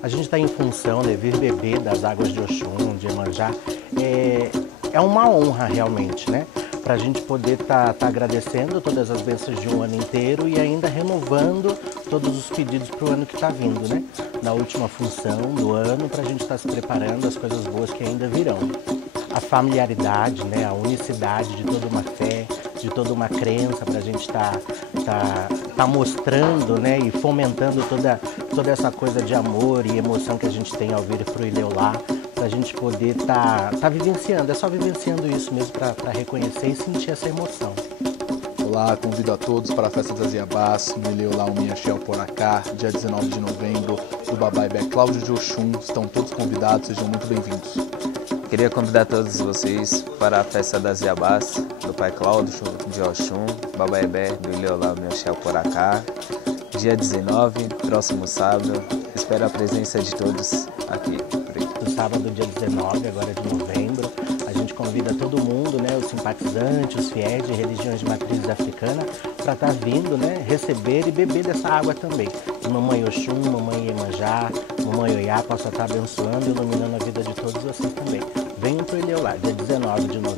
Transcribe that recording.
A gente está em função, né, vir beber das águas de Oxum, de Iemanjá, é uma honra realmente, né? Para a gente poder tá agradecendo todas as bênçãos de um ano inteiro e ainda renovando todos os pedidos para o ano que está vindo, né? Na última função do ano, para a gente estar se preparando as coisas boas que ainda virão. A familiaridade, né? A unicidade de toda uma fé, de toda uma crença, para a gente tá mostrando, né? E fomentando toda essa coisa de amor e emoção que a gente tem ao vir para o Ileolá, para a gente poder tá vivenciando, é só vivenciando isso mesmo para reconhecer e sentir essa emoção. Olá, convido a todos para a Festa das Iabás, no Ileolá Umiaxel Poracá, dia 19 de novembro, do Babaibé Cláudio de Oxum. Estão todos convidados, sejam muito bem-vindos. Queria convidar todos vocês para a Festa das Iabás, do Pai Cláudio de Oxum, Babaibé, do Ileolá Umiaxel Poracá, dia 19, próximo sábado. Espero a presença de todos aqui. No sábado, dia 19, agora de novembro, a gente convida todo mundo, né, os simpatizantes, os fiéis de religiões de matriz africana, para estar vindo, né, receber e beber dessa água também. E Mamãe Oxum, Mamãe Iemanjá, Mamãe Oiá possa estar abençoando e iluminando a vida de todos vocês também. Venham para o Ileolá, dia 19 de novembro.